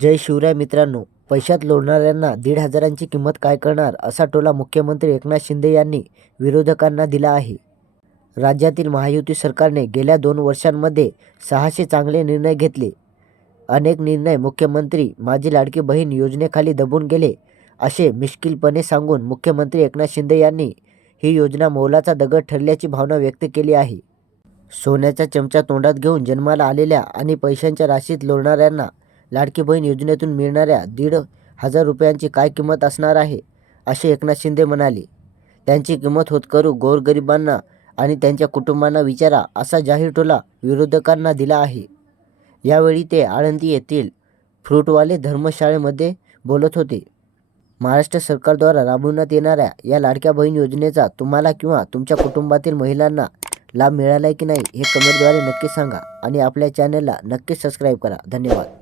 जय शिवराय मित्रांनो पैशात लोळणाऱ्यांना दीड हजारांची किंमत काय करणार असा टोला मुख्यमंत्री एकनाथ शिंदे यांनी विरोधकांना दिला आहे. राज्यातील महायुती सरकारने गेल्या दोन वर्षांमध्ये सहाशे चांगले निर्णय घेतले. अनेक निर्णय मुख्यमंत्री माझी लाडकी बहीण योजनेखाली दबून गेले असे मिश्किलपणे सांगून मुख्यमंत्री एकनाथ शिंदे यांनी ही योजना मोलाचा दगड ठरल्याची भावना व्यक्त केली आहे. सोन्याचा चमचा तोंडात घेऊन जन्माला आलेल्या आणि पैशांच्या राशीत लोळणाऱ्यांना लाडकी बहीण योजनेतून मिळणाऱ्या दीड हजार रुपयांची काय किंमत असणार आहे? असे एकनाथ शिंदे म्हणाले. त्यांची किंमत होतकरू गोरगरिबांना आणि त्यांच्या कुटुंबांना विचारा असा जाहीर टोला विरोधकांना दिला आहे. यावेळी ते आळंदी येथील फ्रूटवाले धर्मशाळेमध्ये बोलत होते. महाराष्ट्र सरकारद्वारा राबवण्यात येणाऱ्या या लाडक्या बहीण योजनेचा तुम्हाला किंवा तुमच्या कुटुंबातील महिलांना लाभ मिळाला आहे की नाही हे कमेंटद्वारे नक्की सांगा आणि आपल्या चॅनलला नक्की सबस्क्राईब करा. धन्यवाद.